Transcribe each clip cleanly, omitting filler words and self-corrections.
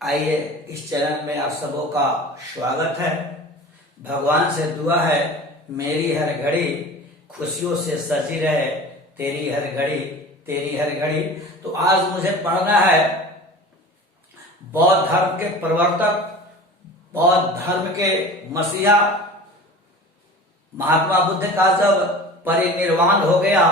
आइए इस चैनल में आप सबों का स्वागत है। भगवान से दुआ है मेरी हर घड़ी खुशियों से सजी रहे, तेरी हर घड़ी तेरी हर घड़ी। तो आज मुझे पढ़ना है बौद्ध धर्म के प्रवर्तक, बौद्ध धर्म के मसीहा महात्मा बुद्ध का जब परिनिर्वाण हो गया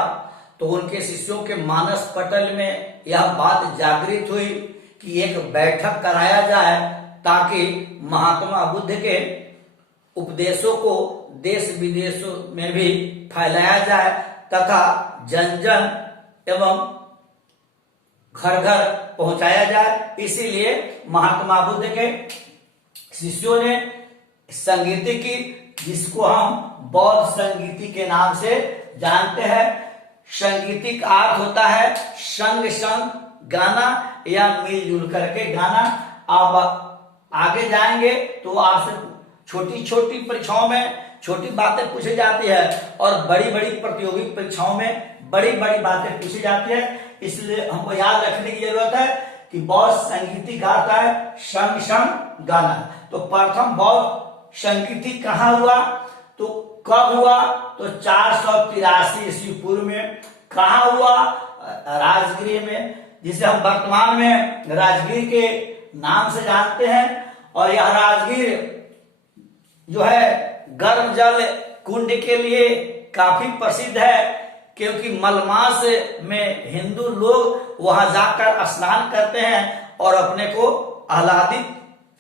तो उनके शिष्यों के मानस पटल में यह बात जागृत हुई कि एक बैठक कराया जाए ताकि महात्मा बुद्ध के उपदेशों को देश विदेशों में भी फैलाया जाए तथा जन जन एवं घर घर पहुंचाया जाए। इसीलिए महात्मा बुद्ध के शिष्यों ने संगीति की, जिसको हम बौद्ध संगीति के नाम से जानते हैं। संगीति का अर्थ होता है संग संग गाना या मिलजुल करके गाना। आप आगे जाएंगे तो आपसे छोटी छोटी परीक्षाओं में छोटी बातें पूछी जाती है और बड़ी बड़ी प्रतियोगी परीक्षाओं में बड़ी बड़ी बातें पूछी जाती है। इसलिए हमको याद रखने की जरूरत है कि बौद्ध संगीति का अर्थ है संग संग गाना। तो प्रथम बौद्ध संगीति कहाँ हुआ, तो कब हुआ, तो 483 ईस्वी पूर्व में। कहाँ हुआ, राजगीर में, जिसे हम वर्तमान में राजगीर के नाम से जानते हैं। और यह राजगीर जो है गर्म जल कुंड के लिए काफी प्रसिद्ध है, क्योंकि मलमास में हिंदू लोग वहां जाकर स्नान करते हैं और अपने को आह्लादित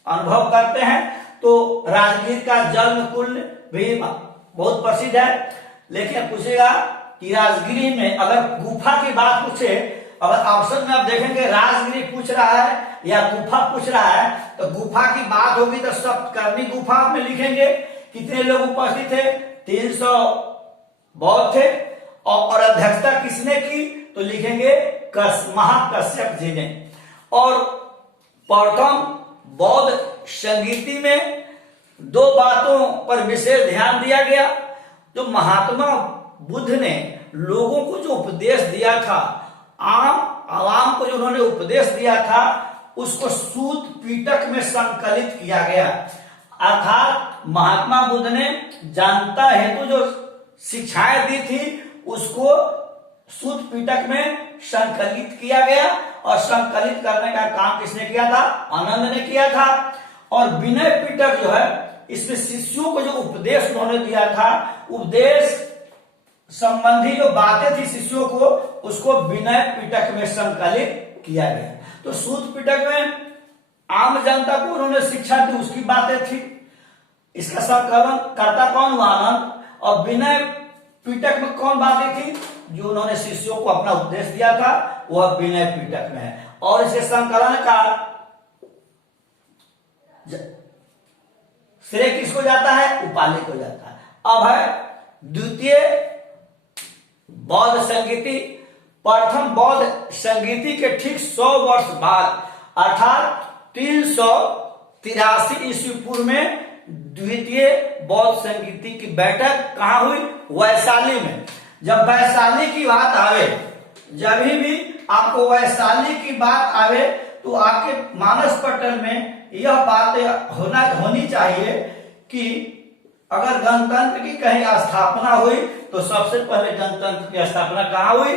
अनुभव करते हैं। तो राजगीर का जल कुंड भी बहुत प्रसिद्ध है। लेकिन पूछेगा कि राजगीर में अगर गुफा की बात पूछे, अगर ऑप्शन में आप देखेंगे राजगिरी पूछ रहा है या गुफा पूछ रहा है, तो गुफा की बात होगी तो सप्तकर्णी गुफा में लिखेंगे। कितने लोग उपस्थित थे, 300 बौद्ध थे। और अध्यक्षता किसने की, तो लिखेंगे महाकश्यप जी ने। और प्रथम बौद्ध संगीति में दो बातों पर विशेष ध्यान दिया गया। जो महात्मा बुद्ध ने लोगों को जो उपदेश दिया था, आवाम को जो उन्होंने उपदेश दिया था, उसको सूत पीटक में संकलित किया गया। अर्थात महात्मा बुद्ध ने जनता हेतु जो शिक्षाएं दी थी उसको सूत पीटक में संकलित किया गया। और संकलित करने का काम किसने किया था, आनंद ने किया था। और विनय पीटक जो है, इसमें शिष्यों को जो उपदेश उन्होंने दिया था, उपदेश संबंधी जो बातें थी शिष्यों को, उसको विनय पीटक में संकलित किया गया। तो सूत पीटक में आम जनता को उन्होंने शिक्षा दी, उसकी बातें थी। इसका संकलन करता कौन हुआ, आनंद। और विनय पीटक में कौन बातें थी, जो उन्होंने शिष्यों को अपना उपदेश दिया था, वह विनय पीटक में है। और इसे संकलन का श्रेय किसको जाता है, उपालि को जाता है। अब है द्वितीय बौद्ध संगीति। प्रथम बौद्ध संगीति के ठीक 100 वर्ष बाद अर्थात 383 ईस्वी पूर्व में द्वितीय बौद्ध संगीति की बैठक कहाँ हुई, वैशाली में। जब वैशाली की बात आवे, जब भी आपको वैशाली की बात आवे, तो आपके मानस पटल में यह बात होनी चाहिए कि अगर गणतंत्र की कहीं स्थापना हुई तो सबसे पहले गणतंत्र की स्थापना कहाँ हुई,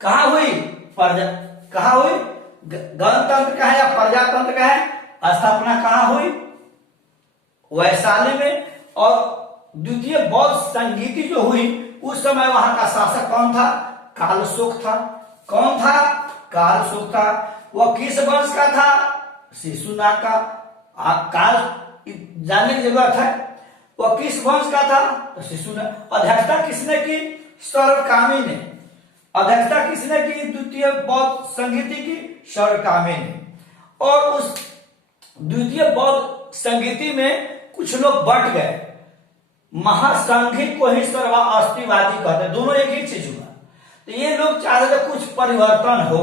कहाँ हुई, कहाँ हुई, गणतंत्र का है या प्रजातंत्र का है, स्थापना कहाँ हुई, वैशाली में। और द्वितीय बौद्ध संगीति जो हुई, उस समय वहां का शासक कौन था, कालशोक था। कौन था, कालशोक था। वह किस वंश का था, शिशुनाग का। काल जानने की जरूरत है, वह किस वंश का था, तो शिशुनाग। अध्यक्षता किसने की, सर्वकामी ने। अध्यक्षता किसने की द्वितीय बौद्ध संगीति की, सर्वकामी ने। और उस द्वितीय बौद्ध संगीति में कुछ लोग बट गए। महासंघी को ही सर्वास्तिवादी कहते, दोनों एक ही चीज हुआ। तो ये लोग चाहते थे कुछ परिवर्तन हो।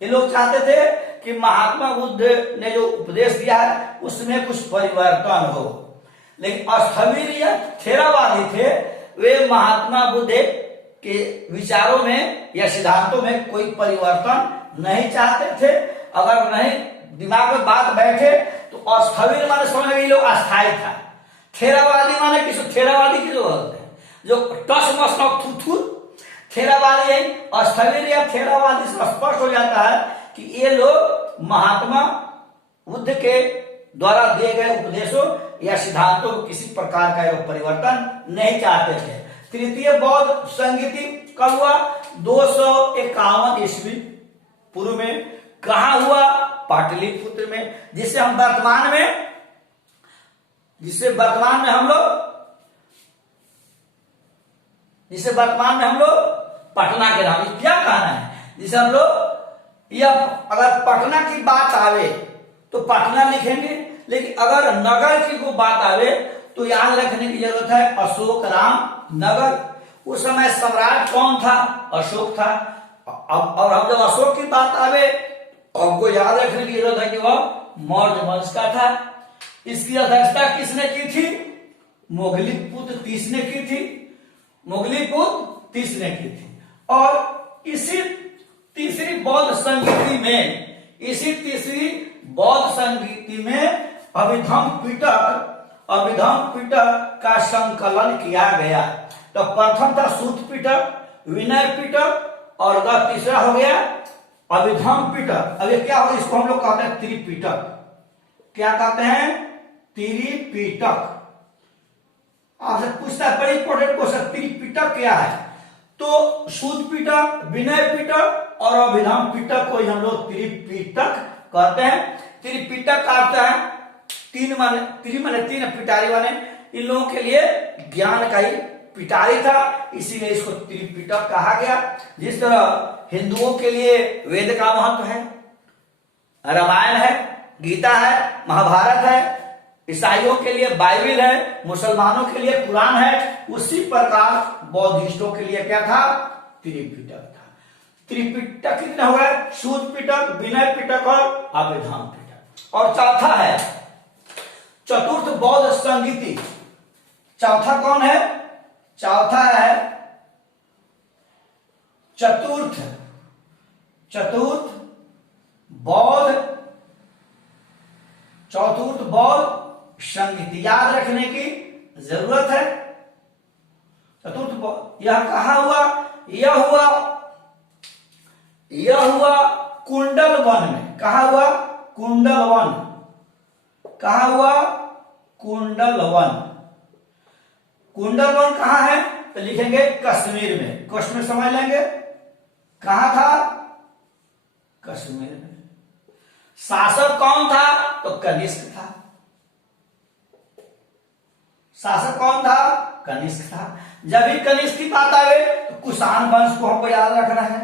ये लोग चाहते थे कि महात्मा बुद्ध ने जो उपदेश दिया है उसमें कुछ परिवर्तन हो। लेकिन स्थविर या थेरावादी थे, वे महात्मा बुद्ध के विचारों में या सिद्धांतों में कोई परिवर्तन नहीं चाहते थे। अगर नहीं दिमाग में बात बैठे तो अस्थविर माने समझ में ये लोग अस्थायी था। थेरावादी माने किसी थेरावादी की जो होते हैं जो टस मस थू थेरावादी है। अस्थविर या थेरावादी से स्पष्ट हो जाता है कि ये लोग महात्मा बुद्ध के द्वारा दिए गए उपदेशों या सिद्धांतों को किसी प्रकार का परिवर्तन नहीं चाहते थे। तृतीय बौद्ध संगीति कब हुआ? 251 ईस्वी पूर्व में। कहा हुआ? पाटलिपुत्र में, जिसे वर्तमान में हम लोग पटना के नाम। क्या कहना है? जिसे हम लोग या अगर पटना की बात आवे तो पटना लिखेंगे, लेकिन अगर नगर की को बात आवे तो याद रखने की जरूरत है अशोक राम नगर। उस समय सम्राट कौन था? अशोक था। और हम जब अशोक की बात आवे आपको याद रखने की जरूरत है कि वह मौर्य वंश का था। इसकी अध्यक्षता किसने की थी? मोगलीपुत्र तीस ने की थी। और इसी तीसरी बौद्ध संगीति में अभिधम्म पिटक का संकलन किया गया। तो प्रथम था सूत पिटक, विनय पिटक और तीसरा हो गया अभिधम्म पिटक। अब ये क्या होगा? इसको हम लोग कहते हैं त्रिपिटक। क्या कहते हैं? त्रिपिटक। आपसे पूछता है बड़ी इंपॉर्टेंट क्वेश्चन, त्रिपिटक क्या है? तो सूत पिटक, विनय पिटक और अभिधम्म पिटक को हम लोग त्रिपिटक कहते हैं। त्रिपिटक का अर्थ है तीन माने तीन, पिटारी माने इन लोगों के लिए ज्ञान का ही पिटारी था, इसीलिए इसको त्रिपिटक कहा गया। जिस तरह हिंदुओं के लिए वेद का महत्व है, रामायण है, गीता है, महाभारत है, ईसाइयों के लिए बाइबिल है, मुसलमानों के लिए कुरान है, उसी प्रकार बौद्धिस्टों के लिए क्या था? त्रिपिटक था। त्रिपिटक कितने हो गए? सूत पिटक, विनय पिटक और अभिधम्म पिटक। और चौथा है चतुर्थ बौद्ध संगीति। चौथा कौन है? चौथा है चतुर्थ बौद्ध संगीति। याद रखने की जरूरत है। चतुर्थ यह कहा हुआ? यह हुआ कुंडल वन में। कहा हुआ? कुंडल वन। कहा हुआ? कुंडल वन। कुंडल वन कहाँ है? तो लिखेंगे कश्मीर में। कश्मीर समझ लेंगे। कहाँ था? कश्मीर में। शासक कौन था? तो कनिष्क था। शासक कौन था? कनिष्क था। जब भी कनिष्क की बात आवे तो कुषाण वंश को हमको याद रखना है।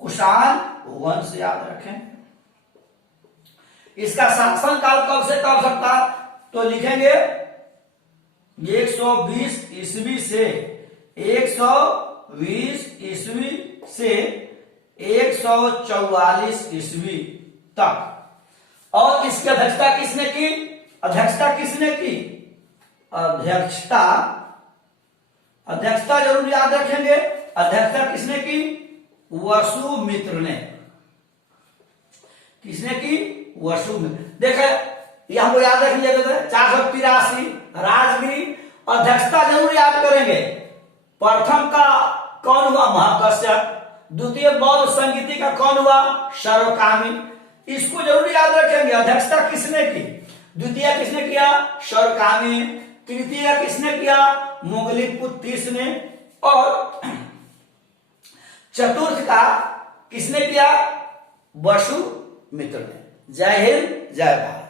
कुषाण वंश याद रखें। इसका शासन काल कब से कब तक था? तो लिखेंगे 120 ईस्वी से 144 ईस्वी तक। और इसकी अध्यक्षता किसने की? अध्यक्षता जरूर याद रखेंगे। अध्यक्षता किसने की? वसुमित्र ने। किसने की? वसुमित्र। देखे यह हमको याद रखने की जरूरत है। 483 राजगिरी। अध्यक्षता जरूर याद करेंगे। प्रथम का कौन हुआ? महाकश्यप। द्वितीय बौद्ध संगीति का कौन हुआ? सर्वकामी। इसको जरूर याद रखेंगे। अध्यक्षता किसने की? द्वितीय किसने किया? सर्वकामी। तृतीय किसने किया? मोगलीपुत्र तीस ने। और चतुर्थ का किसने किया? वसुमित्र ने। जय हिंद, जय भारत।